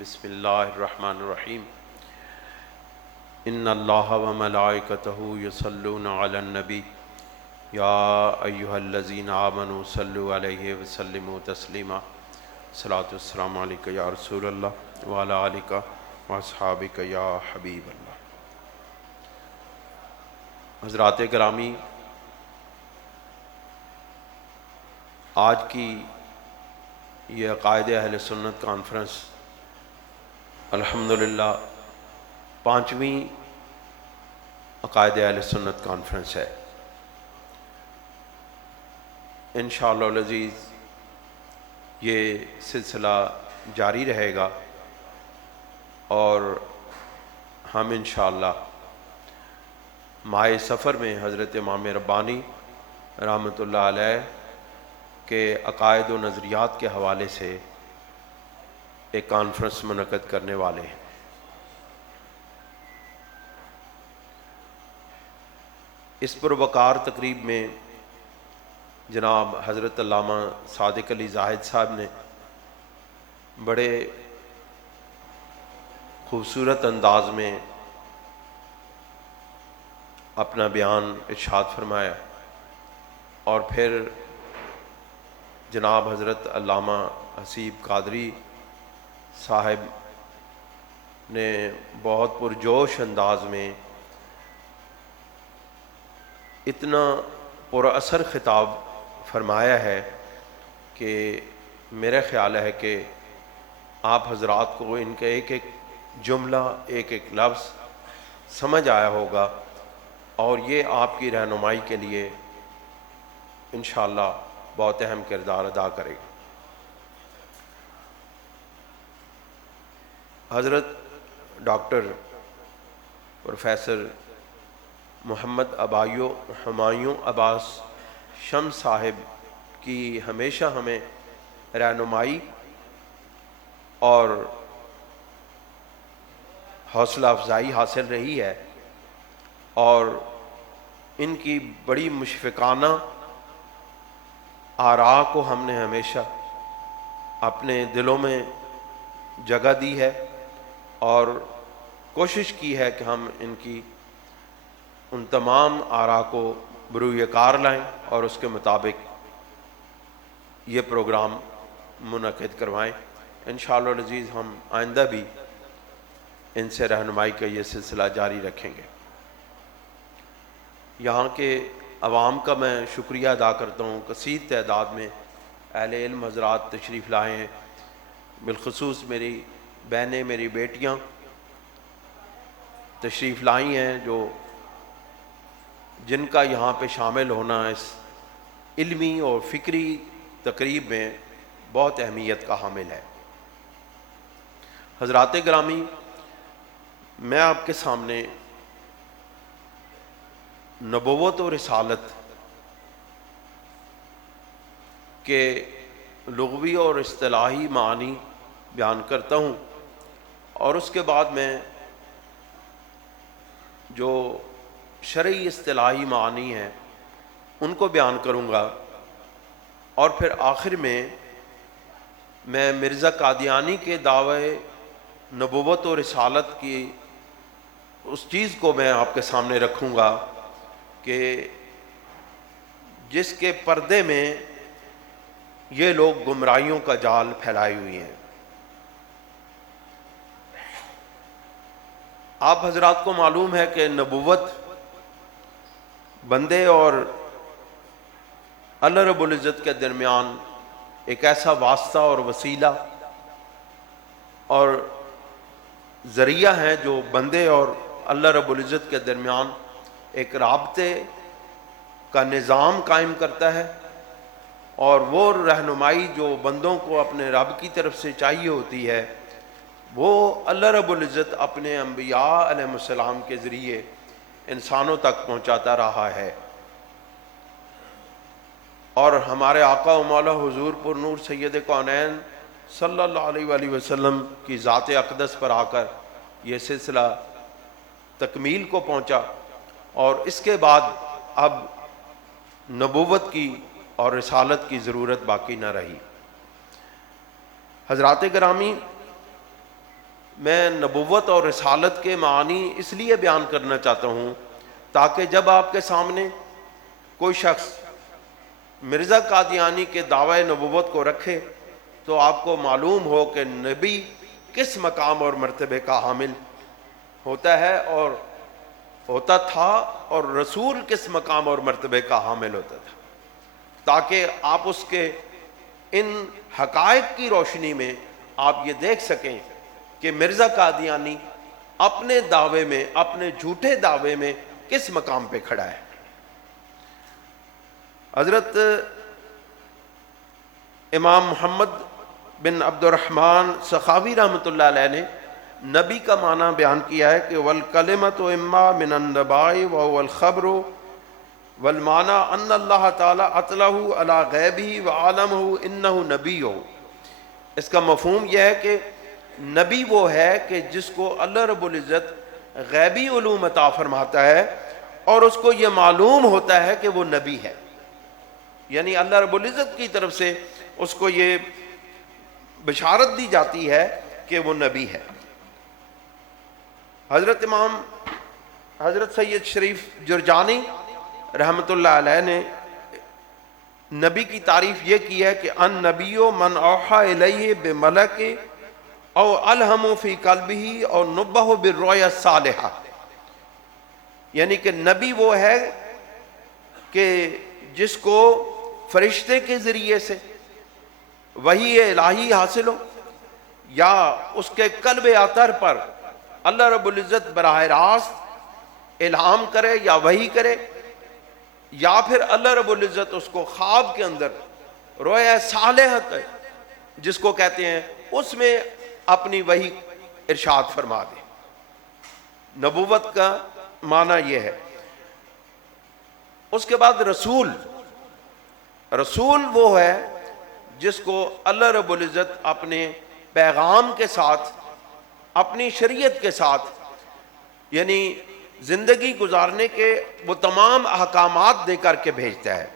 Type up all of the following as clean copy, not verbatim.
بسم اللہ الرحمن الرحیم ان اللہ و ملائکتہ یصلون علی النبی یا ایہا الذین آمنوا صلوا علیہ وسلموا تسلیما صلاۃ والسلام علیک یا رسول اللہ وعلی آلک واصحابک یا حبیب اللہ۔ حضرات گرامی، آج کی یہ عقائد اہل سنت کانفرنس الحمدللہ 5ویں عقائد اہل سنت کانفرنس ہے۔ انشاءاللہ العزیز یہ سلسلہ جاری رہے گا اور ہم انشاءاللہ ماہ سفر میں حضرت امام ربانی رحمۃ اللہ علیہ کے عقائد و نظریات کے حوالے سے ایک کانفرنس منعقد کرنے والے ہیں۔ اس پروقار تقریب میں جناب حضرت علامہ صادق علی زاہد صاحب نے بڑے خوبصورت انداز میں اپنا بیان ارشاد فرمایا، اور پھر جناب حضرت علامہ حسیب قادری صاحب نے بہت پرجوش انداز میں اتنا پر اثر خطاب فرمایا ہے کہ میرا خیال ہے کہ آپ حضرات کو ان کا ایک ایک جملہ ایک ایک لفظ سمجھ آیا ہوگا، اور یہ آپ کی رہنمائی کے لیے انشاءاللہ بہت اہم کردار ادا کرے گا۔ حضرت ڈاکٹر پروفیسر محمد ہمایوں عباس شمس صاحب کی ہمیشہ ہمیں رہنمائی اور حوصلہ افزائی حاصل رہی ہے، اور ان کی بڑی مشفقانہ آراء کو ہم نے ہمیشہ اپنے دلوں میں جگہ دی ہے، اور کوشش کی ہے کہ ہم ان کی ان تمام آراء کو بروئے کار لائیں اور اس کے مطابق یہ پروگرام منعقد کروائیں۔ انشاءاللہ العزیز ہم آئندہ بھی ان سے رہنمائی کا یہ سلسلہ جاری رکھیں گے۔ یہاں کے عوام کا میں شکریہ ادا کرتا ہوں، کثیر تعداد میں اہل علم حضرات تشریف لائے ہیں، بالخصوص میری بہنیں، میری بیٹیاں تشریف لائی ہیں، جن کا یہاں پہ شامل ہونا اس علمی اور فکری تقریب میں بہت اہمیت کا حامل ہے۔ حضرات گرامی، میں آپ کے سامنے نبوت و رسالت کے لغوی اور اصطلاحی معنی بیان کرتا ہوں، اور اس کے بعد میں جو شرعی اصطلاحی معنی ہیں ان کو بیان کروں گا، اور پھر آخر میں مرزا قادیانی کے دعوے نبوت و رسالت کی اس چیز کو میں آپ کے سامنے رکھوں گا کہ جس کے پردے میں یہ لوگ گمراہیوں کا جال پھیلائے ہوئی ہیں۔ آپ حضرات کو معلوم ہے کہ نبوت بندے اور اللہ رب العزت کے درمیان ایک ایسا واسطہ اور وسیلہ اور ذریعہ ہے جو بندے اور اللہ رب العزت کے درمیان ایک رابطے کا نظام قائم کرتا ہے، اور وہ رہنمائی جو بندوں کو اپنے رب کی طرف سے چاہیے ہوتی ہے وہ اللہ رب العزت اپنے انبیاء علیہ السلام کے ذریعے انسانوں تک پہنچاتا رہا ہے۔ اور ہمارے آقا و مولا حضور پر نور سید کونین صلی اللہ علیہ وآلہ وسلم کی ذات اقدس پر آ کر یہ سلسلہ تکمیل کو پہنچا، اور اس کے بعد اب نبوت کی اور رسالت کی ضرورت باقی نہ رہی۔ حضرات گرامی، میں نبوت اور رسالت کے معانی اس لیے بیان کرنا چاہتا ہوں تاکہ جب آپ کے سامنے کوئی شخص مرزا قادیانی کے دعوی نبوت کو رکھے تو آپ کو معلوم ہو کہ نبی کس مقام اور مرتبے کا حامل ہوتا ہے اور ہوتا تھا، اور رسول کس مقام اور مرتبے کا حامل ہوتا تھا، تاکہ آپ اس کے ان حقائق کی روشنی میں آپ یہ دیکھ سکیں کہ مرزا قادیانی اپنے دعوے میں، اپنے جھوٹے دعوے میں کس مقام پہ کھڑا ہے۔ حضرت امام محمد بن عبد الرحمن سخاوی رحمۃ اللہ علیہ نے نبی کا معنی بیان کیا ہے کہ والکلمۃ اما من النباء وهو الخبر والمعنى ان اللہ تعالی اطلعہ علی غیبہ وعلمہ انہ نبی۔ اس کا مفہوم یہ ہے کہ نبی وہ ہے کہ جس کو اللہ رب العزت غیبی علوم عطا فرماتا ہے اور اس کو یہ معلوم ہوتا ہے کہ وہ نبی ہے، یعنی اللہ رب العزت کی طرف سے اس کو یہ بشارت دی جاتی ہے کہ وہ نبی ہے۔ حضرت سید شریف جرجانی رحمۃ اللہ علیہ نے نبی کی تعریف یہ کی ہے کہ ان نبی من اوحا الیہ بملک او الہم فی قلبہ او نبہ بالرؤیا الصالحہ، یعنی کہ نبی وہ ہے کہ جس کو فرشتے کے ذریعے سے وحی الہی حاصل ہو، یا اس کے قلب اطہر پر اللہ رب العزت براہ راست الہام کرے یا وحی کرے، یا پھر اللہ رب العزت اس کو خواب کے اندر رویا صالحہ جس کو کہتے ہیں اس میں اپنی وحی ارشاد فرما دے۔ نبوت کا معنی یہ ہے۔ اس کے بعد رسول وہ ہے جس کو اللہ رب العزت اپنے پیغام کے ساتھ، اپنی شریعت کے ساتھ، یعنی زندگی گزارنے کے وہ تمام احکامات دے کر کے بھیجتا ہے۔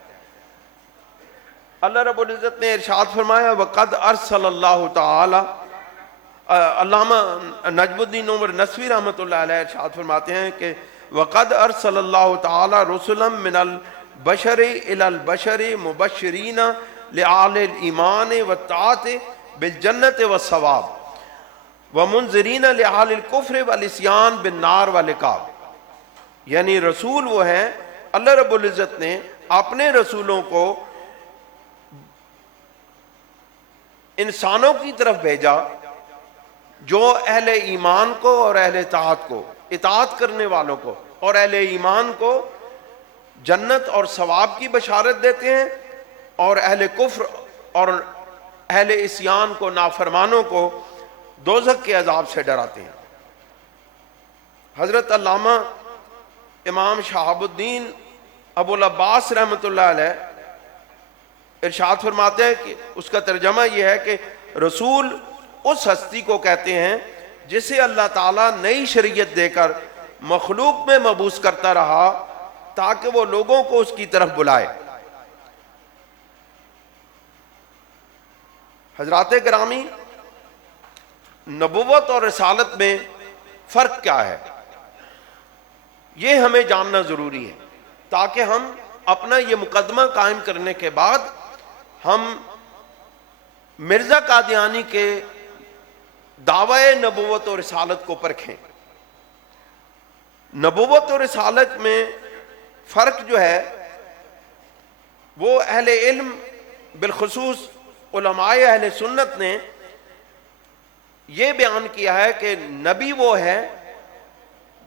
اللہ رب العزت نے ارشاد فرمایا وَقَدْ أَرْسَلَ اللَّهُ تعالی، علامہ نجم الدین عمر نسوی رحمۃ اللہ علیہ ارشاد فرماتے ہیں کہ وَقَدْ أَرْسَلَ اللَّهُ تعالی رُسُلًا مِنَ البشر إلى البشر مبشرین لأہل الایمان والطاعة بالجنة والثواب ومنذرین لأہل الکفر والعصیان بالنار والعقاب، یعنی رسول وہ ہیں، اللہ رب العزت نے اپنے رسولوں کو انسانوں کی طرف بھیجا جو اہل ایمان کو اور اہل اطاعت کو، اطاعت کرنے والوں کو اور اہل ایمان کو جنت اور ثواب کی بشارت دیتے ہیں، اور اہل کفر اور اہل عصیان کو، نافرمانوں کو دوزخ کے عذاب سے ڈراتے ہیں۔ حضرت علامہ امام شہاب الدین ابو العباس رحمۃ اللہ علیہ ارشاد فرماتے ہیں کہ اس کا ترجمہ یہ ہے کہ رسول اس ہستی کو کہتے ہیں جسے اللہ تعالیٰ نئی شریعت دے کر مخلوق میں مبعوث کرتا رہا تاکہ وہ لوگوں کو اس کی طرف بلائے۔ حضرات گرامی، نبوت اور رسالت میں فرق کیا ہے یہ ہمیں جاننا ضروری ہے، تاکہ ہم اپنا یہ مقدمہ قائم کرنے کے بعد ہم مرزا قادیانی کے دعوی نبوت اور رسالت کو پرکھیں۔ نبوت اور رسالت میں فرق جو ہے وہ اہل علم، بالخصوص علماء اہل سنت نے یہ بیان کیا ہے کہ نبی وہ ہے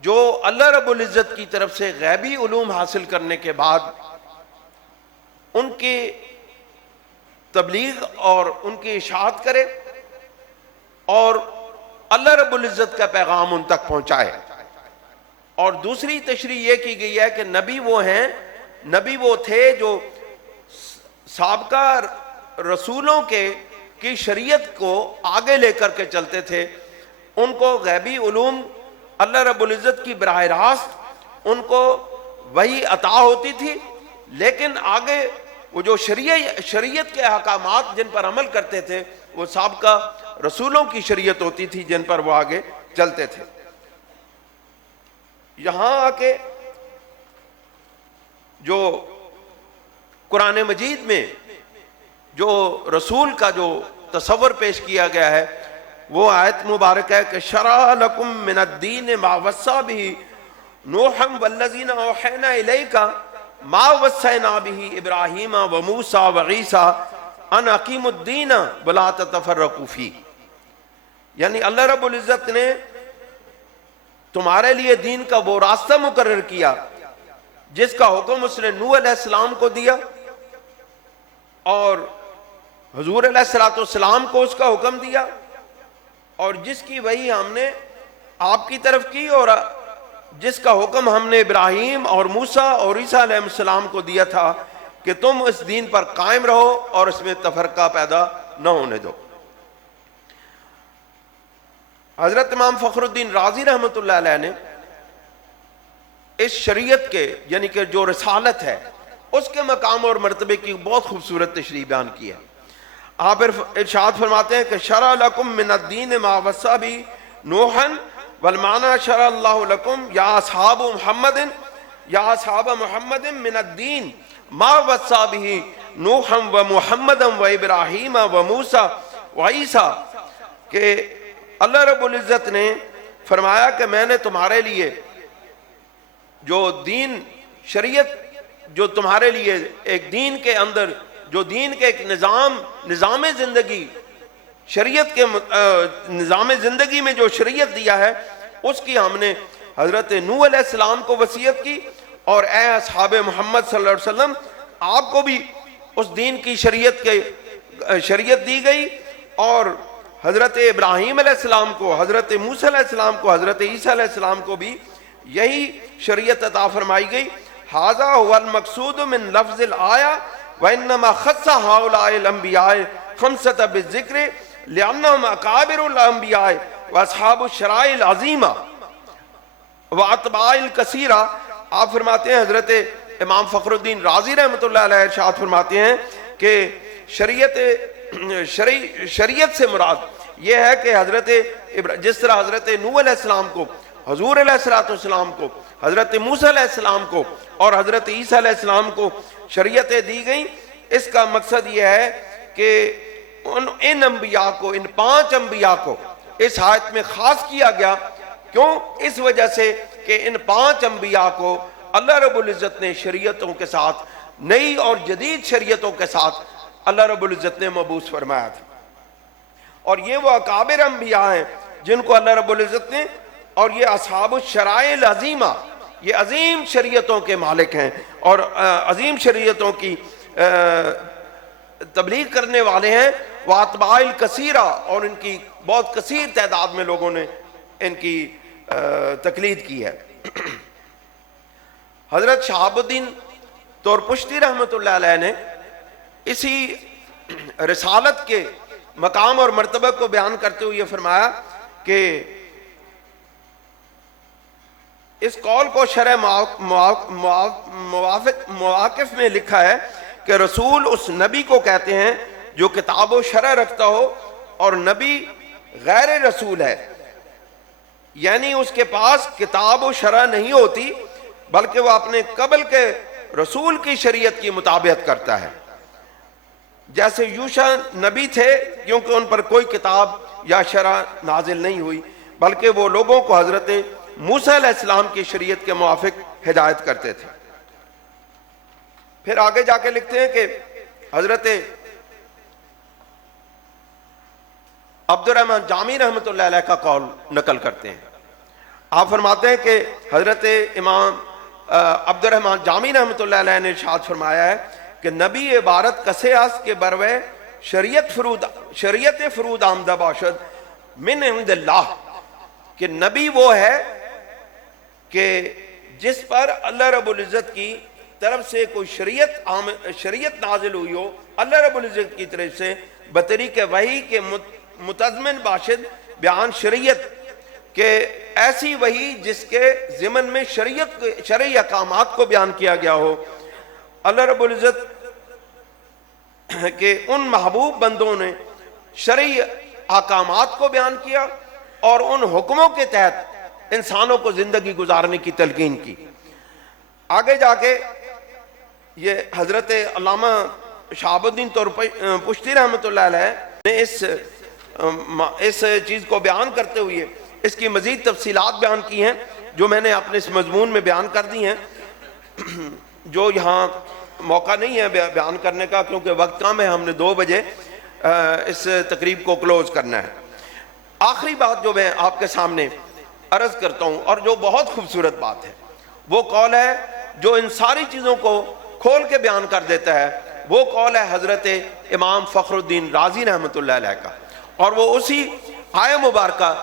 جو اللہ رب العزت کی طرف سے غیبی علوم حاصل کرنے کے بعد ان کی تبلیغ اور ان کی اشاعت کرے اور اللہ رب العزت کا پیغام ان تک پہنچائے۔ اور دوسری تشریح یہ کی گئی ہے کہ نبی وہ ہیں، نبی وہ تھے جو سابقہ رسولوں کی شریعت کو آگے لے کر کے چلتے تھے، ان کو غیبی علوم اللہ رب العزت کی براہ راست ان کو وحی عطا ہوتی تھی، لیکن آگے وہ جو شریعت کے احکامات جن پر عمل کرتے تھے وہ سابقہ رسولوں کی شریعت ہوتی تھی جن پر وہ آگے چلتے تھے. یہاں آ کے جو قرآن مجید میں جو رسول کا جو تصور پیش کیا گیا ہے وہ آیت مبارک ہے کہ شرع لکم من الدین ما وصی بہ نوحا والذین اوحینا الیک ما وصینا بہ ابراہیم و موسیٰ و عیسیٰ ان اقیموا الدین ولا تتفرقوا فیہ. یعنی اللہ رب العزت نے تمہارے لیے دین کا وہ راستہ مقرر کیا جس کا حکم اس نے نوح علیہ السلام کو دیا اور حضور علیہ السلام کو اس کا حکم دیا اور جس کی وحی ہم نے آپ کی طرف کی اور جس کا حکم ہم نے ابراہیم اور موسیٰ اور عیسیٰ علیہ السلام کو دیا تھا کہ تم اس دین پر قائم رہو اور اس میں تفرقہ پیدا نہ ہونے دو. حضرت امام فخر الدین رازی رحمۃ اللہ علیہ نے اس شریعت کے یعنی کہ جو رسالت ہے اس کے مقام اور مرتبے کی بہت خوبصورت تشریح بیان کی ہے. آپ ارشاد فرماتے ہیں کہ شرع لکم من الدین ما وصی بہ نوحا والمعنی شرع اللہ لکم یا اصحاب محمد من الدین ما وصی بہ نوحا و محمد و ابراہیم و موسیٰ و عیسیٰ. کہ اللہ رب العزت نے فرمایا کہ میں نے تمہارے لیے جو دین شریعت جو تمہارے لیے ایک دین کے اندر جو دین کے ایک نظام زندگی شریعت کے نظام زندگی میں جو شریعت دیا ہے اس کی ہم نے حضرت نوح علیہ السلام کو وصیت کی اور اے اصحاب محمد صلی اللہ علیہ وسلم آپ کو بھی اس دین کی شریعت دی گئی اور حضرت ابراہیم علیہ السلام کو حضرت موسیٰ علیہ السلام کو حضرت عیسیٰ علیہ السلام کو بھی یہی شریعت عطا فرمائی گئی. ھذا هو المقصود من لفظ الآیہ وانما خص هؤلاء الانبیاء خمسۃ بالذکر لانهم اکابر الانبیاء واصحاب الشرائع العظیمہ واتباع الکثیرہ. آپ فرماتے ہیں حضرت امام فخر الدین رازی رحمۃ اللہ علیہ ارشاد فرماتے ہیں کہ شریعت سے مراد یہ ہے کہ جس طرح حضرت نوح علیہ السلام کو حضور علیہ السلام کو حضرت موسیٰ علیہ السلام کو اور حضرت عیسیٰ علیہ السلام کو شریعتیں دی گئیں اس کا مقصد یہ ہے کہ ان انبیاء کو ان 5 انبیاء کو اس آیت میں خاص کیا گیا. کیوں؟ اس وجہ سے کہ ان 5 انبیاء کو اللہ رب العزت نے شریعتوں کے ساتھ نئی اور جدید شریعتوں کے ساتھ اللہ رب العزت نے مبعوث فرمایا تھا اور یہ وہ اکابر انبیاء ہیں جن کو اللہ رب العزت نے اور یہ اصحاب الشرائع العظیمہ یہ عظیم شریعتوں کے مالک ہیں اور عظیم شریعتوں کی تبلیغ کرنے والے ہیں. واتباع الکثیرہ اور ان کی بہت کثیر تعداد میں لوگوں نے ان کی تقلید کی ہے. حضرت شہاب الدین طورپشتی رحمۃ اللہ علیہ نے اسی رسالت کے مقام اور مرتبہ کو بیان کرتے ہوئے یہ فرمایا کہ اس قول کو شرح مواقف میں لکھا ہے کہ رسول اس نبی کو کہتے ہیں جو کتاب و شرح رکھتا ہو اور نبی غیر رسول ہے یعنی اس کے پاس کتاب و شرح نہیں ہوتی بلکہ وہ اپنے قبل کے رسول کی شریعت کی مطابقت کرتا ہے. جیسے یوشع نبی تھے کیونکہ ان پر کوئی کتاب یا شرح نازل نہیں ہوئی بلکہ وہ لوگوں کو حضرت موسیٰ علیہ السلام کی شریعت کے موافق ہدایت کرتے تھے. پھر آگے جا کے لکھتے ہیں کہ حضرت عبد الرحمن جامی رحمۃ اللہ علیہ کا قول نقل کرتے ہیں. آپ فرماتے ہیں کہ حضرت امام عبد الرحمن جامی رحمۃ اللہ علیہ نے ارشاد فرمایا ہے کہ نبی عبارت کسے اس کے بروے شریعت فرود آمدہ باشد من عند اللہ کہ نبی وہ ہے کہ جس پر اللہ رب العزت کی طرف سے کوئی شریعت نازل ہوئی ہو اللہ رب العزت کی طرف سے بطریق وحی کے متضمن باشد بیان شریعت کہ ایسی وحی جس کے ضمن میں شرعی احکامات کو بیان کیا گیا ہو. اللہ رب العزت کہ ان محبوب بندوں نے شرعی احکامات کو بیان کیا اور ان حکموں کے تحت انسانوں کو زندگی گزارنے کی تلقین کی۔ آگے جا کے یہ حضرت علامہ شہاب الدین پشتی رحمۃ اللہ علیہ نے اس چیز کو بیان کرتے ہوئے اس کی مزید تفصیلات بیان کی ہیں، جو میں نے اپنے اس مضمون میں بیان کر دی ہیں، جو یہاں موقع نہیں ہے بیان کرنے کا کیونکہ وقت کم ہے، ہم نے 2 بجے اس تقریب کو کلوز کرنا ہے۔ آخری بات جو میں آپ کے سامنے عرض کرتا ہوں اور جو بہت خوبصورت بات ہے، وہ قول ہے جو ان ساری چیزوں کو کھول کے بیان کر دیتا ہے، وہ قول ہے حضرت امام فخر الدین رازی رحمۃ اللہ علیہ کا، اور وہ اسی آیہ مبارکہ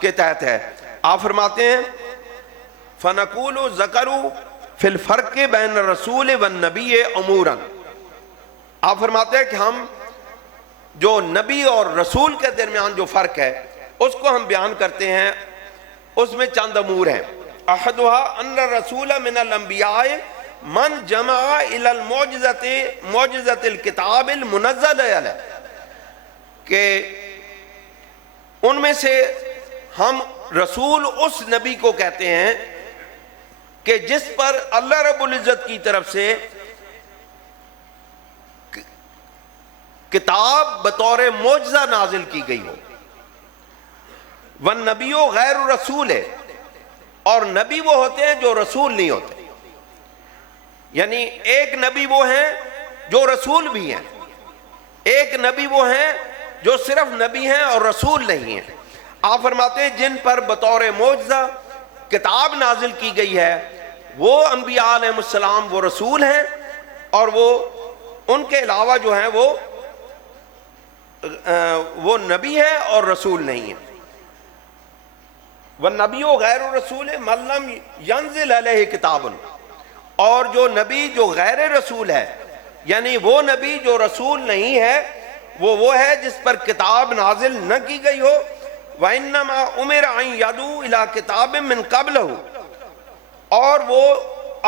کے تحت ہے۔ آپ فرماتے ہیں فَنَقُولُ ذَكَرُوا فِي الْفَرْقِ بَيْنَ الرَّسُولِ وَالنَّبِيِّ أُمُورًا، آپ فرماتے ہیں کہ ہم جو نبی اور رسول کے درمیان جو فرق ہے اس کو ہم بیان کرتے ہیں، اس میں چند امور ہیں۔ احدها ان الرسول من الانبیاء من جمع الى المعجزۃ الکتاب المنزل علیہ، کہ ان میں سے ہم رسول اس نبی کو کہتے ہیں کہ جس پر اللہ رب العزت کی طرف سے کتاب بطور معجزہ نازل کی گئی ہو۔ والنبی غیر رسول ہے، اور نبی وہ ہوتے ہیں جو رسول نہیں ہوتے، یعنی ایک نبی وہ ہیں جو رسول بھی ہیں، ایک نبی وہ ہیں جو صرف نبی ہیں اور رسول نہیں ہیں۔ آپ فرماتے ہیں جن پر بطور معجزہ کتاب نازل کی گئی ہے وہ انبیاء علیہ السلام وہ رسول ہیں، اور وہ ان کے علاوہ جو ہیں وہ نبی ہیں اور رسول نہیں ہیں۔ والنبی غیر الرسول من لم ينزل علیہ کتاب، اور جو نبی جو غیر رسول ہے، یعنی وہ نبی جو رسول نہیں ہے، وہ ہے جس پر کتاب نازل نہ کی گئی ہو۔ وَإِنَّمَا أُمِرَ أَن يَدْعُوَ إِلَىٰ كِتَابٍ مِّن قَبْلِهِ، اور وہ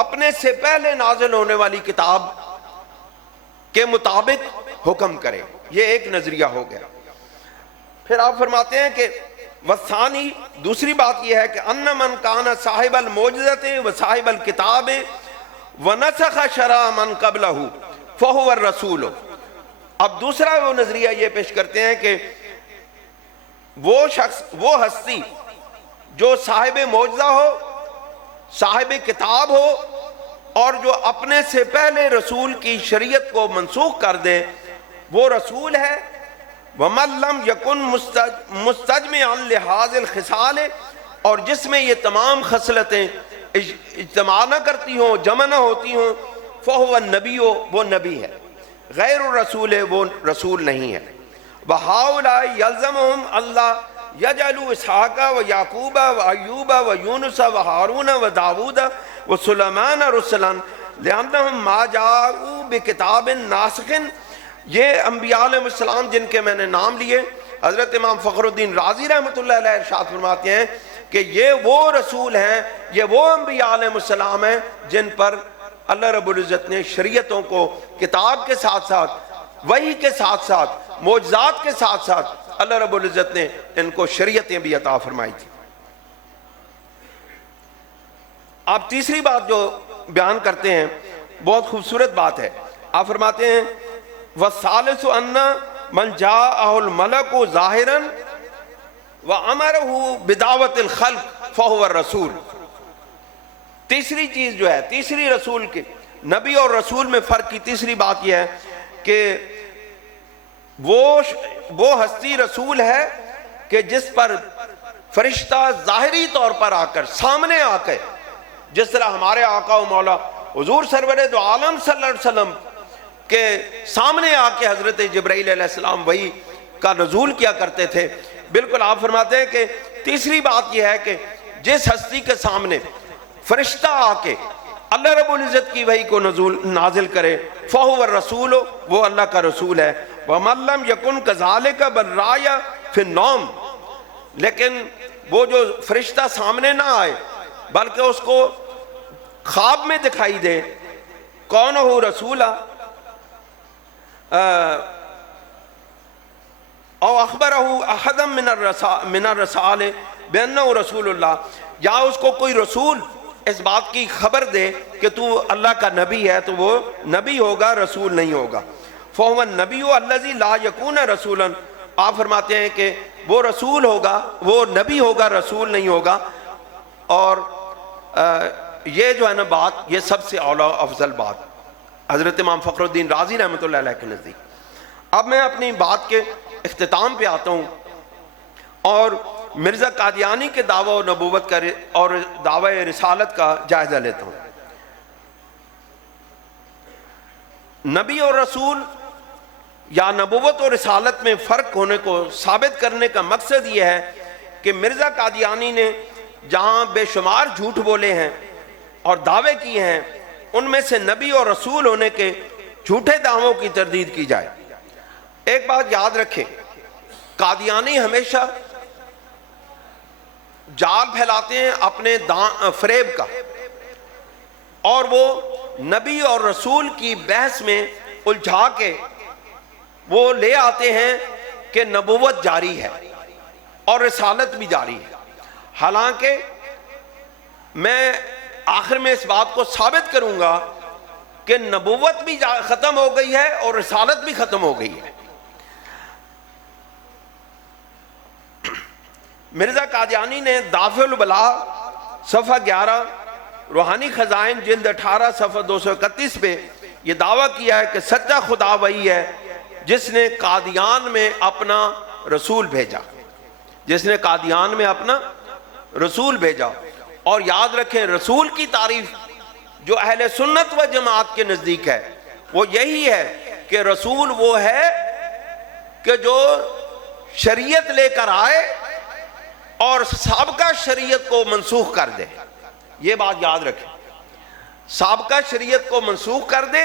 اپنے سے پہلے نازل ہونے والی کتاب کے مطابق حکم کرے۔ یہ ایک نظریہ ہو گیا۔ پھر آپ فرماتے ہیں کہ وثانی، دوسری بات یہ ہے کہ ان من کان صاحب المعجزۃ و صاحب الکتاب ونسخ شرع من قبلہ فہو الرسول۔ اب دوسرا وہ نظریہ یہ پیش کرتے ہیں کہ وہ شخص، وہ ہستی جو صاحب معجزہ ہو، صاحب کتاب ہو، اور جو اپنے سے پہلے رسول کی شریعت کو منسوخ کر دے، وہ رسول ہے۔ وَمَن لَّمْ يَكُن مُسْتَجْمِعًا لِهَٰذِهِ الْخِصَالِ، اور جس میں یہ تمام خصلتیں اجتماع نہ کرتی ہوں، جمع نہ ہوتی ہوں، فَهُوَ النَّبِيُّ، وہ نبی ہے، غیر الرسول ہے، وہ رسول نہیں ہے۔ وَهَٰؤُلَاءِ يَلْزَمُهُمْ أَلَّا يَجْعَلُوا إِسْحَاقَ وَيَعْقُوبَ وَأَيُّوبَ وَيُونُسَ وَهَارُونَ وَدَاوُودَ وَسُلَيْمَانَ رُسُلًا لِأَنَّهُمْ مَا جَاءُوا بِكِتَابٍ نَاسِخٍ۔ یہ انبیاء علیہ السلام جن کے میں نے نام لیے، حضرت امام فخر الدین رازی رحمۃ اللہ علیہ ارشاد فرماتے ہیں کہ یہ وہ رسول ہیں، یہ وہ انبیاء علیہ السلام ہیں جن پر اللہ رب العزت نے شریعتوں کو کتاب کے ساتھ ساتھ، وحی کے ساتھ ساتھ، معجزات کے ساتھ ساتھ اللہ رب العزت نے ان کو شریعتیں بھی عطا فرمائی تھی۔ آپ تیسری بات جو بیان کرتے ہیں بہت خوبصورت بات ہے۔ آپ فرماتے ہیں وَالثَّالِثُ أَنَّ مَنْ جَاءَهُ الْمَلَكُ ظَاهِرًا وَأَمَرَهُ بِدَعْوَةِ الْخَلْقِ فَهُوَ الرَّسُولُ۔ تیسری چیز جو ہے، تیسری رسول کے، نبی اور رسول میں فرق کی تیسری بات یہ ہے کہ وہ ہستی رسول ہے کہ جس پر فرشتہ ظاہری طور پر آ کر، سامنے آ کے، جس طرح ہمارے آقا و مولا حضور سرور دو عالم صلی اللہ علیہ وسلم کے سامنے آ کے حضرت جبرائیل علیہ السلام وحی کا نزول کیا کرتے تھے، بالکل آپ فرماتے ہیں کہ تیسری بات یہ ہے کہ جس ہستی کے سامنے فرشتہ آ کے اللہ رب العزت کی وحی کو نازل کرے، فَهُوَ الرَّسُولُ، وہ اللہ کا رسول ہے۔ وَمَن لَّمْ يَكُن كَذَٰلِكَ بَلْ رَأَیَ فِي النَّوْمِ، لیکن وہ جو فرشتہ سامنے نہ آئے بلکہ اس کو خواب میں دکھائی دے، کون ہو رسولہ، او اخبرہ احد من الرسال بانہ رسول اللہ، یا اس کو کوئی رسول اس بات کی خبر دے کہ تو اللہ کا نبی ہے، تو وہ نبی ہوگا، رسول نہیں ہوگا۔ فَهُوَ النَّبِيُّ الَّذِي لَا يَكُونَ رَسُولًا، آپ فرماتے ہیں کہ وہ رسول ہوگا، وہ نبی ہوگا، رسول نہیں ہوگا۔ اور یہ جو ہے نا بات، یہ سب سے اعلیٰ افضل بات حضرت امام فخر الدین رازی رحمۃ اللہ علیہ کے نزدیک۔ اب میں اپنی بات کے اختتام پہ آتا ہوں اور مرزا قادیانی کے دعوی و نبوت کا اور دعوی رسالت کا جائزہ لیتا ہوں۔ نبی اور رسول یا نبوت اور رسالت میں فرق ہونے کو ثابت کرنے کا مقصد یہ ہے کہ مرزا قادیانی نے جہاں بے شمار جھوٹ بولے ہیں اور دعوے کیے ہیں، ان میں سے نبی اور رسول ہونے کے جھوٹے دعووں کی تردید کی جائے۔ ایک بات یاد رکھیں، قادیانی ہمیشہ جال پھیلاتے ہیں اپنے فریب کا، اور وہ نبی اور رسول کی بحث میں الجھا کے وہ لے آتے ہیں کہ نبوت جاری ہے اور رسالت بھی جاری ہے، حالانکہ میں آخر میں اس بات کو ثابت کروں گا کہ نبوت بھی ختم ہو گئی ہے اور رسالت بھی ختم ہو گئی ہے۔ مرزا قادیانی نے دافع البلا صفحہ 11، روحانی خزائن جلد 18 صفحہ 231 پہ یہ دعویٰ کیا ہے کہ سچا خدا وہی ہے جس نے قادیان میں اپنا رسول بھیجا، جس نے قادیان میں اپنا رسول بھیجا۔ اور یاد رکھیں، رسول کی تعریف جو اہل سنت و جماعت کے نزدیک ہے وہ یہی ہے کہ رسول وہ ہے کہ جو شریعت لے کر آئے اور سابقہ شریعت کو منسوخ کر دے۔ یہ بات یاد رکھیں، سابقہ شریعت کو منسوخ کر دے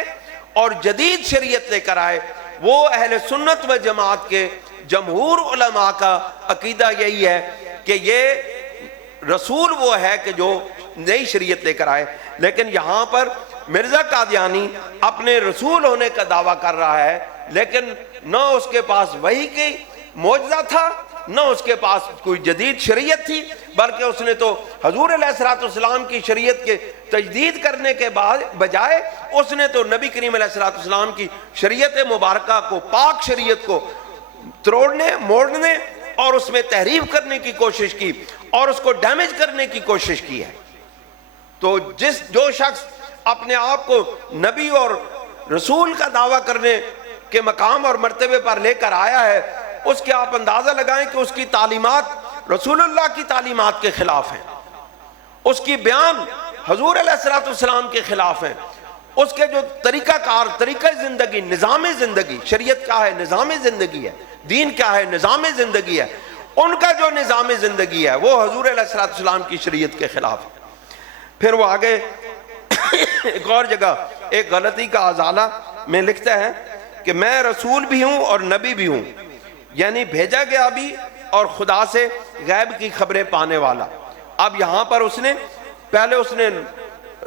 اور جدید شریعت لے کر آئے۔ وہ اہل سنت و جماعت کے جمہور علماء کا عقیدہ یہی ہے کہ یہ رسول وہ ہے کہ جو نئی شریعت لے کر آئے۔ لیکن یہاں پر مرزا قادیانی اپنے رسول ہونے کا دعویٰ کر رہا ہے، لیکن نہ اس کے پاس وحی کی معجزہ تھا، نہ اس کے پاس کوئی جدید شریعت تھی، بلکہ اس نے تو حضور علیہ السلام کی شریعت کے تجدید کرنے کے بجائے اس نے تو نبی کریم علیہ السلام کی شریعت مبارکہ کو، پاک شریعت کو توڑنے، موڑنے اور اس میں تحریف کرنے کی کوشش کی اور اس کو ڈیمیج کرنے کی کوشش کی ہے۔ تو جو شخص اپنے آپ کو نبی اور رسول کا دعویٰ کرنے کے مقام اور مرتبے پر لے کر آیا ہے، اس کے آپ اندازہ لگائیں کہ اس کی تعلیمات رسول اللہ کی تعلیمات کے خلاف ہیں، اس کی بیان حضور علیہ السلام کے خلاف ہیں، اس کے جو طریقہ کار، طریقہ زندگی، نظام زندگی، شریعت کیا ہے؟ نظام زندگی ہے۔ دین کیا ہے؟ نظام زندگی ہے۔ ان کا جو نظام زندگی ہے وہ حضور علیہ السلام کی شریعت کے خلاف ہے۔ پھر وہ آگے ایک اور جگہ ایک غلطی کا ازالہ میں لکھتا ہے کہ میں رسول بھی ہوں اور نبی بھی ہوں، یعنی بھیجا گیا بھی اور خدا سے غیب کی خبریں پانے والا۔ اب یہاں پر پہلے اس نے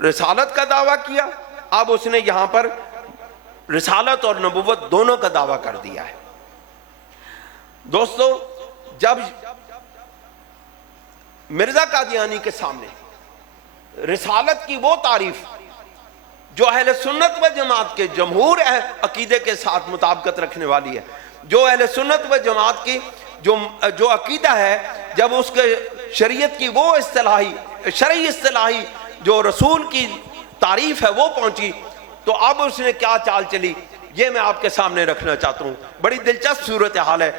رسالت کا دعویٰ کیا، اب اس نے یہاں پر رسالت اور نبوت دونوں کا دعویٰ کر دیا ہے۔ دوستو، جب مرزا قادیانی کے سامنے رسالت کی وہ تعریف جو اہل سنت و جماعت کے جمہور عقیدے کے ساتھ مطابقت رکھنے والی ہے، جو اہل سنت و جماعت کی جو عقیدہ ہے، جب اس کے شریعت کی وہ شرعی اصطلاحی جو رسول کی تعریف ہے وہ پہنچی، تو اب اس نے کیا چال چلی، یہ میں آپ کے سامنے رکھنا چاہتا ہوں۔ بڑی دلچسپ صورتحال ہے۔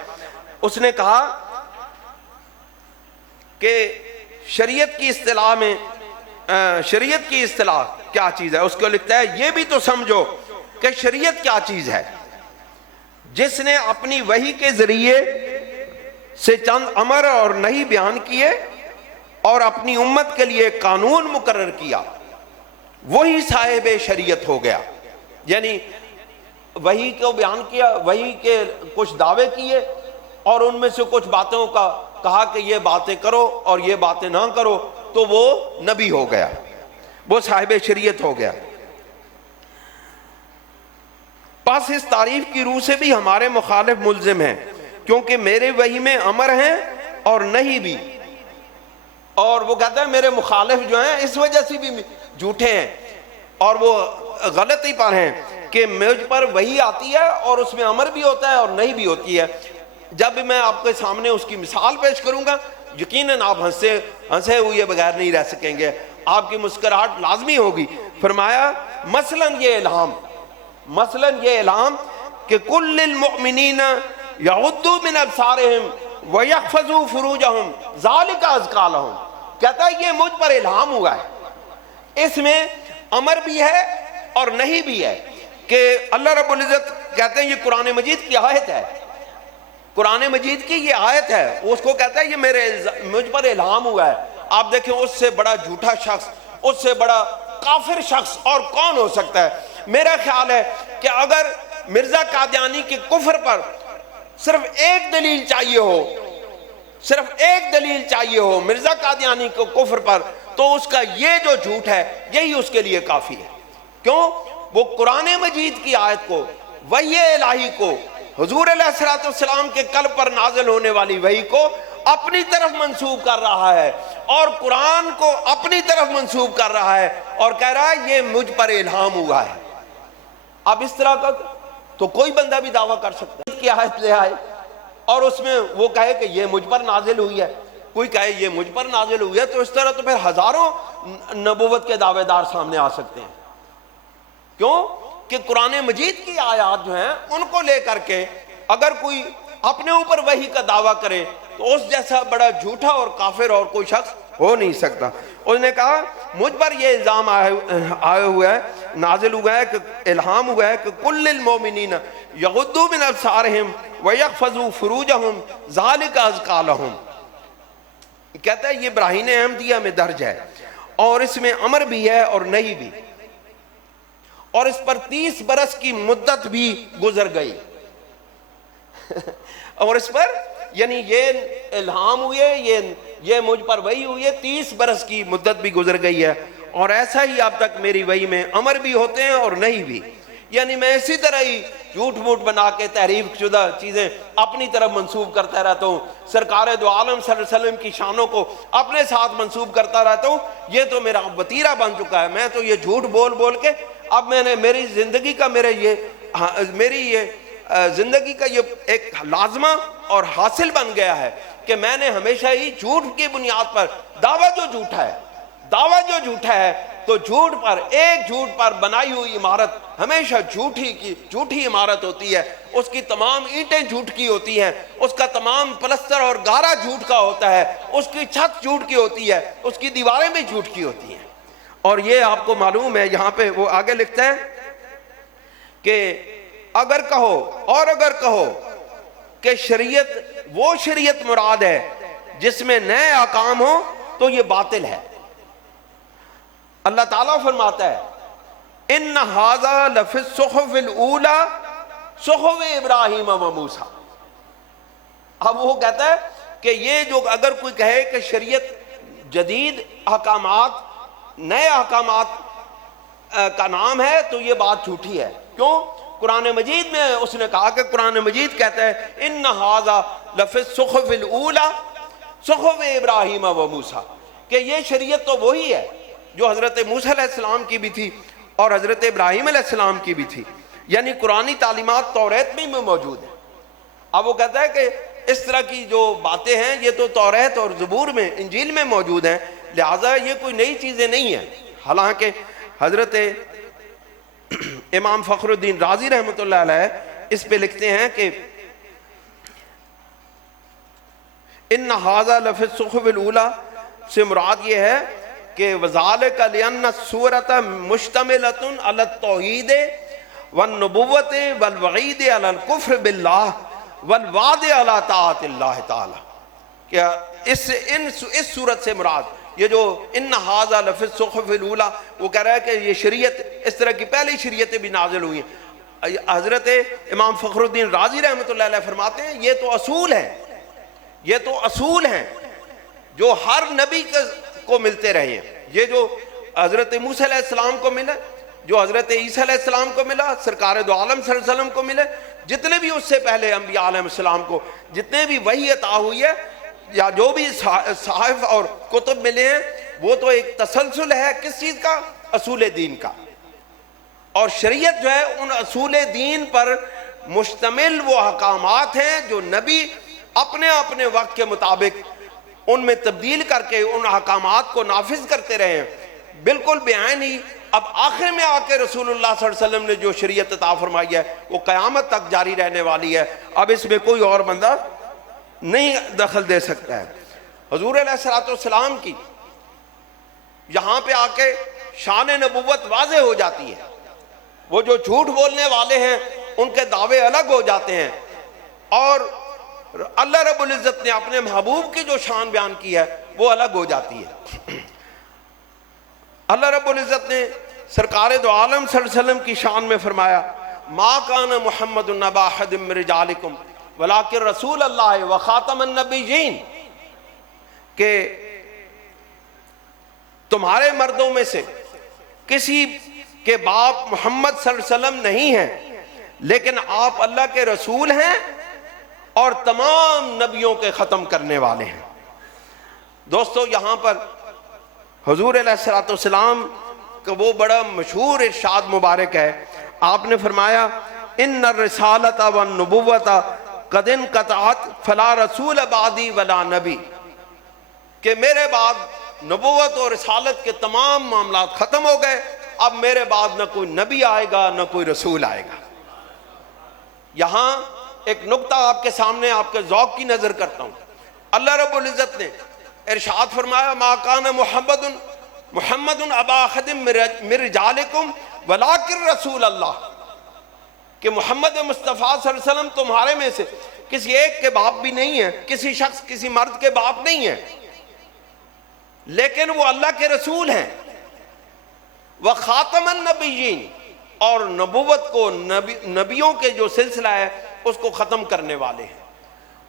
اس نے کہا کہ شریعت کی اصطلاح کیا چیز ہے؟ اس کو لکھتا ہے یہ بھی تو سمجھو کہ شریعت کیا چیز ہے، جس نے اپنی وحی کے ذریعے سے چند امر اور نہی بیان کیے اور اپنی امت کے لیے قانون مقرر کیا، وہی صاحب شریعت ہو گیا۔ یعنی وحی کو بیان کیا، وحی کے کچھ دعوے کیے اور ان میں سے کچھ باتوں کا کہا کہ یہ باتیں کرو اور یہ باتیں نہ کرو، تو وہ نبی ہو گیا، وہ صاحب شریعت ہو گیا۔ پس اس تعریف کی روح سے بھی ہمارے مخالف ملزم ہیں، کیونکہ میرے وحی میں امر ہیں اور نہیں بھی. اور وہ کہتا ہے میرے مخالف جو ہیں اس وجہ سے بھی جھوٹے ہیں اور وہ غلطی پر ہیں کہ مجھ پر وحی آتی ہے اور اس میں امر بھی ہوتا ہے اور نہیں بھی ہوتی ہے. جب بھی میں آپ کے سامنے اس کی مثال پیش کروں گا یقیناً آپ ہنسے ہوئے بغیر نہیں رہ سکیں گے، آپ کی مسکراہٹ لازمی ہوگی. فرمایا مثلاً یہ اعلام کہ کل للمؤمنین یغضوا من ابصارہم ویحفظوا فروجہم ذالک ازکی لہم. کہتا ہے یہ مجھ پر الہام ہوا ہے، اس میں امر بھی ہے اور نہیں بھی ہے. کہ اللہ رب العزت کہتے ہیں یہ قرآن مجید کی آیت ہے، قرآن مجید کی یہ آیت ہے، اس کو کہتا ہے یہ مجھ پر الہام ہوا ہے. آپ دیکھیں اس سے بڑا جھوٹا شخص، اس سے بڑا کافر شخص اور کون ہو سکتا ہے؟ میرا خیال ہے کہ اگر مرزا قادیانی کے کفر پر صرف ایک دلیل چاہیے ہو مرزا قادیانی کو کفر پر، تو اس کا یہ جو جھوٹ ہے یہی اس کے لیے کافی ہے. کیوں؟ وہ قرآن مجید کی آیت کو، وحی الہی کو، حضور علیہ السلام کے قلب پر نازل ہونے والی وحی کو اپنی طرف منسوب کر رہا ہے اور قرآن کو اپنی طرف منسوب کر رہا ہے اور کہہ رہا ہے یہ مجھ پر الہام ہوا ہے. اب اس طرح کا تو کوئی بندہ بھی دعویٰ کر سکتا ہے کہ آیت لے آئے اور اس میں وہ کہے کہ یہ مجھ پر نازل ہوئی ہے، کوئی کہے یہ مجھ پر نازل ہوئی ہے، تو اس طرح تو پھر ہزاروں نبوت کے دعوے دار سامنے آ سکتے ہیں. کیوں کہ قرآن مجید کی آیات جو ہیں ان کو لے کر کے اگر کوئی اپنے اوپر وحی کا دعویٰ کرے تو اس جیسا بڑا جھوٹا اور کافر اور کوئی شخص ہو نہیں سکتا. اس نے کہا مجھ پر یہ الزام آئے ہوا ہے، نازل ہوا ہے، کہ الہام ہوا ہے کہ کل للمؤمنین یغضوا من ابصارہم ویحفظوا فروجہم ذالک ازکی لہم. کہتا ہے یہ براہین احمدیہ میں درج ہے اور اس میں امر بھی ہے اور نہیں بھی، اور اس پر 30 برس کی مدت بھی گزر گئی اور اس پر یعنی یہ الہام ہوئے، یہ مجھ پر وحی ہوئی ہے، 30 برس کی مدت بھی گزر گئی ہے اور ایسا ہی اب تک میری وحی میں امر بھی ہوتے ہیں اور نہیں بھی. یعنی میں اسی طرح ہی جھوٹ موٹ بنا کے تحریف شدہ چیزیں اپنی طرف منسوب کرتا رہتا ہوں، سرکار دو عالم صلی اللہ علیہ وسلم کی شانوں کو اپنے ساتھ منسوب کرتا رہتا ہوں. یہ تو میرا وتیرہ بن چکا ہے. میں تو یہ جھوٹ بول کے اب میں نے میری زندگی کا زندگی کا یہ ایک لازمہ اور حاصل بن گیا ہے کہ میں نے ہمیشہ ہی جھوٹ کی بنیاد پر دعویٰ جو جھوٹا ہے تو ایک جھوٹ پر بنائی ہوئی عمارت ہمیشہ جھوٹی عمارت ہوتی ہے. اس کی تمام اینٹیں جھوٹ کی ہوتی ہیں، اس کا تمام پلستر اور گارا جھوٹ کا ہوتا ہے، اس کی چھت جھوٹ کی ہوتی ہے، اس کی دیواریں بھی جھوٹ کی ہوتی ہیں. اور یہ آپ کو معلوم ہے، یہاں پہ وہ آگے لکھتا ہے کہ اگر کہو کہ وہ شریعت مراد ہے جس میں نئے احکام ہو تو یہ باطل ہے. اللہ تعالیٰ فرماتا ہے ان ھذا لفی الصحف الاولی صحف ابراہیم و موسیٰ. اب وہ کہتا ہے کہ یہ جو اگر کوئی کہے کہ شریعت جدید احکامات، نئے احکامات کا نام ہے تو یہ بات جھوٹی ہے. کیوں؟ قرآن مجید میں اس نے کہا کہ قرآن مجید کہتا ہے ان ھذا لفی الصحف الاولی صحف ابراہیم و موسیٰ، کہ یہ شریعت تو وہی ہے جو حضرت موسیٰ علیہ السلام کی بھی تھی اور حضرت ابراہیم علیہ السلام کی بھی تھی. یعنی قرآنی تعلیمات توریت میں موجود ہیں. اب وہ کہتا ہے کہ اس طرح کی جو باتیں ہیں یہ تو توریت اور زبور میں، انجیل میں موجود ہیں، لہٰذا یہ کوئی نئی چیزیں نہیں ہیں. حالانکہ حضرت امام فخر الدین رازی رحمۃ اللہ علیہ اس پہ لکھتے ہیں کہ ان ھذا لفی الصحف الاولی سے مراد یہ ہے کہ وذالک لأن السورۃ مشتملۃ علی التوحید والنبوۃ والوعید علی الکفر باللہ والوعد علی طاعت اللہ تعالی. کیا اس صورت سے مراد یہ جو ان ھذا لفی الصحف الاولی، وہ کہہ رہا ہے کہ یہ شریعت، اس طرح کی پہلی شریعتیں بھی نازل ہوئی ہیں. حضرت امام فخر الدین رازی رحمۃ اللہ علیہ فرماتے ہیں یہ تو اصول ہیں جو ہر نبی کو ملتے رہے ہیں. یہ جو حضرت موسیٰ علیہ السلام کو ملا، جو حضرت عیسیٰ علیہ السلام کو ملا، سرکار دو عالم صلی اللہ علیہ وسلم کو ملے، جتنے بھی اس سے پہلے انبیاء علیہ السلام کو جتنے بھی وحی عطا ہوئی ہے یا جو بھی صحائف اور کتب ملے ہیں، وہ تو ایک تسلسل ہے کس چیز کا؟ اصول دین کا. اور شریعت جو ہے ان اصول دین پر مشتمل وہ احکامات ہیں جو نبی اپنے اپنے وقت کے مطابق ان میں تبدیل کر کے ان احکامات کو نافذ کرتے رہے ہیں. بالکل بیان ہی اب آخر میں آ کے رسول اللہ صلی اللہ علیہ وسلم نے جو شریعت عطا فرمائی ہے وہ قیامت تک جاری رہنے والی ہے. اب اس میں کوئی اور بندہ نہیں دخل دے سکتا ہے. حضور علیہ السلام کی یہاں پہ آ کے شان نبوت واضح ہو جاتی ہے. وہ جو جھوٹ بولنے والے ہیں ان کے دعوے الگ ہو جاتے ہیں، اور اللہ رب العزت نے اپنے محبوب کی جو شان بیان کی ہے وہ الگ ہو جاتی ہے. اللہ رب العزت نے سرکار دو عالم صلی اللہ علیہ وسلم کی شان میں فرمایا ما کان محمد نبا احد من رجالکم ولکن رسول اللہ وخاتم النبیین، کہ تمہارے مردوں میں سے کسی کے باپ محمد صلی اللہ علیہ وسلم نہیں ہیں، لیکن آپ اللہ کے رسول ہیں اور تمام نبیوں کے ختم کرنے والے ہیں. دوستو یہاں پر حضور علیہ السلام کا وہ بڑا مشہور ارشاد مبارک ہے. آپ نے فرمایا ان الرسالۃ والنبوۃ قد انقطعت فلا رسول بعدی ولا نبی، کہ میرے بعد نبوت اور رسالت کے تمام معاملات ختم ہو گئے، اب میرے بعد نہ کوئی نبی آئے گا نہ کوئی رسول آئے گا. یہاں ایک نقطہ آپ کے سامنے آپ کے ذوق کی نظر کرتا ہوں. اللہ رب العزت نے ارشاد فرمایا ما کان محمد ابا احد من رجالکم ولکن رسول اللہ، کہ محمد مصطفیٰ صلی اللہ علیہ وسلم تمہارے میں سے کسی ایک کے باپ بھی نہیں ہے، کسی شخص کسی مرد کے باپ نہیں ہے، لیکن وہ اللہ کے رسول ہیں. وخاتم النبیین، اور نبوت کو نبیوں کے جو سلسلہ ہے اس کو ختم کرنے والے ہیں.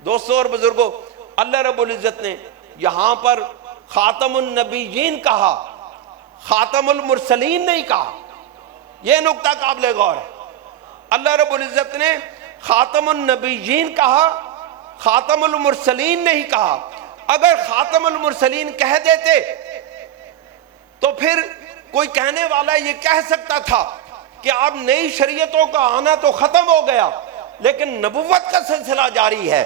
دوستو اور بزرگوں، اللہ رب العزت نے یہاں پر خاتم النبیین کہا، خاتم المرسلین نہیں کہا. یہ نقطہ قابل غور ہے. اللہ رب العزت نے خاتم النبیین کہا، خاتم المرسلین نہیں کہا. اگر خاتم المرسلین کہہ دیتے تو پھر کوئی کہنے والا یہ کہہ سکتا تھا کہ اب نئی شریعتوں کا آنا تو ختم ہو گیا لیکن نبوت کا سلسلہ جاری ہے.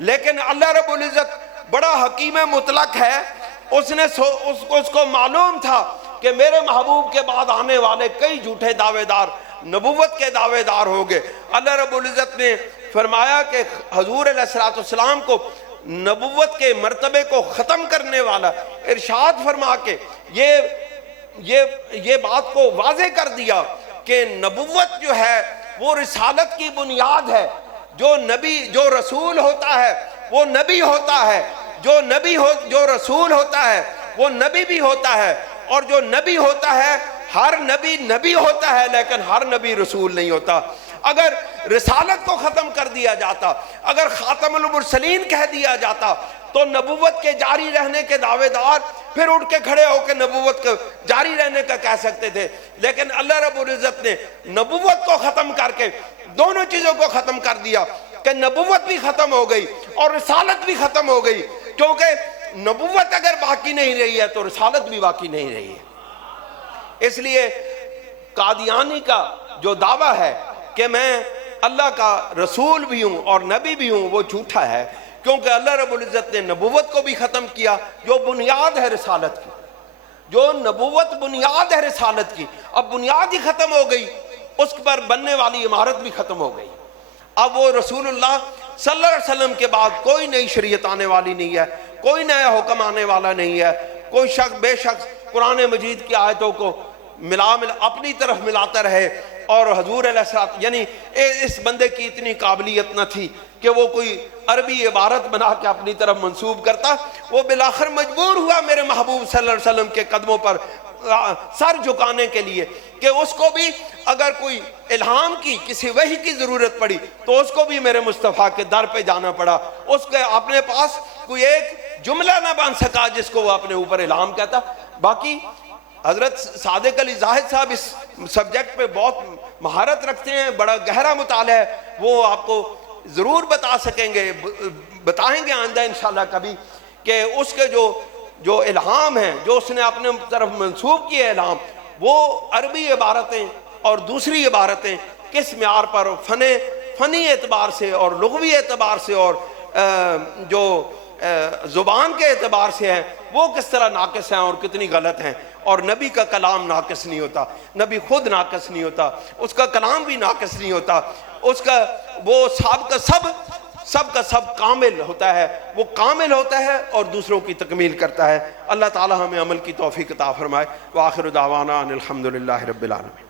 لیکن اللہ رب العزت بڑا حکیم مطلق ہے، اس کو معلوم تھا کہ میرے محبوب کے بعد آنے والے کئی جھوٹے دعوے دار نبوت کے دعوے دار ہو گئے. اللہ رب العزت نے فرمایا کہ حضور علیہ السلام کو نبوت کے مرتبے کو ختم کرنے والا ارشاد فرما کے یہ بات کو واضح کر دیا کہ نبوت جو ہے وہ رسالت کی بنیاد ہے. جو رسول ہوتا ہے وہ نبی ہوتا ہے، جو رسول ہوتا ہے وہ نبی بھی ہوتا ہے، اور جو نبی ہوتا ہے ہر نبی ہوتا ہے لیکن ہر نبی رسول نہیں ہوتا. اگر رسالت کو ختم کر دیا جاتا، اگر خاتم المرسلین کہہ دیا جاتا تو نبوت کے جاری رہنے کے دعوے دار پھر اٹھ کے کھڑے ہو کے نبوت کے جاری رہنے کا کہہ سکتے تھے. لیکن اللہ رب العزت نے نبوت کو ختم کر کے دونوں چیزوں کو ختم کر دیا کہ نبوت بھی ختم ہو گئی اور رسالت بھی ختم ہو گئی، کیونکہ نبوت اگر باقی نہیں رہی ہے تو رسالت بھی باقی نہیں رہی ہے. اس لیے قادیانی کا جو دعویٰ ہے کہ میں اللہ کا رسول بھی ہوں اور نبی بھی ہوں وہ جھوٹا ہے، کیونکہ اللہ رب العزت نے نبوت کو بھی ختم کیا جو بنیاد ہے رسالت کی. جو نبوت بنیاد ہے رسالت کی، اب بنیاد ہی ختم ہو گئی، اس پر بننے والی عمارت بھی ختم ہو گئی. اب وہ رسول اللہ صلی اللہ علیہ وسلم کے بعد کوئی نئی شریعت آنے والی نہیں ہے، کوئی نیا حکم آنے والا نہیں ہے. کوئی شخص بے شخص قرآن مجید کی آیتوں کو ملا اپنی طرف ملاتا رہے، اور حضور علیہ السلام یعنی اس بندے کی اتنی قابلیت نہ تھی کہ وہ کوئی عربی عبارت بنا کے اپنی طرف منسوب کرتا. وہ بالآخر مجبور ہوا میرے محبوب صلی اللہ علیہ وسلم کے قدموں پر سر جھکانے کے لیے کہ اس کو بھی اگر کوئی الہام کی کسی وحی کی ضرورت پڑی تو اس کو بھی میرے مصطفیٰ کے در پہ جانا پڑا. اس کے اپنے پاس کوئی ایک جملہ نہ بن سکا جس کو وہ اپنے اوپر الہام کہتا. باقی حضرت صادق علی زاہد صاحب اس سبجیکٹ پہ بہت مہارت رکھتے ہیں، بڑا گہرا مطالعہ ہے، وہ آپ کو ضرور بتا سکیں گے، بتائیں گے آئندہ انشاءاللہ کبھی، کہ اس کے جو الہام ہیں، جو اس نے اپنے طرف منسوب کیے الہام، وہ عربی عبارتیں اور دوسری عبارتیں کس معیار پر فنی اعتبار سے اور لغوی اعتبار سے اور جو زبان کے اعتبار سے ہیں، وہ کس طرح ناقص ہیں اور کتنی غلط ہیں۔ اور نبی کا کلام ناقص نہیں ہوتا، نبی خود ناقص نہیں ہوتا، اس کا کلام بھی ناقص نہیں ہوتا، اس کا وہ سب کا سب کامل ہوتا ہے، وہ کامل ہوتا ہے اور دوسروں کی تکمیل کرتا ہے۔ اللہ تعالی ہمیں عمل کی توفیق عطا فرمائے۔ وآخر دعوانا ان الحمدللہ رب العالمین۔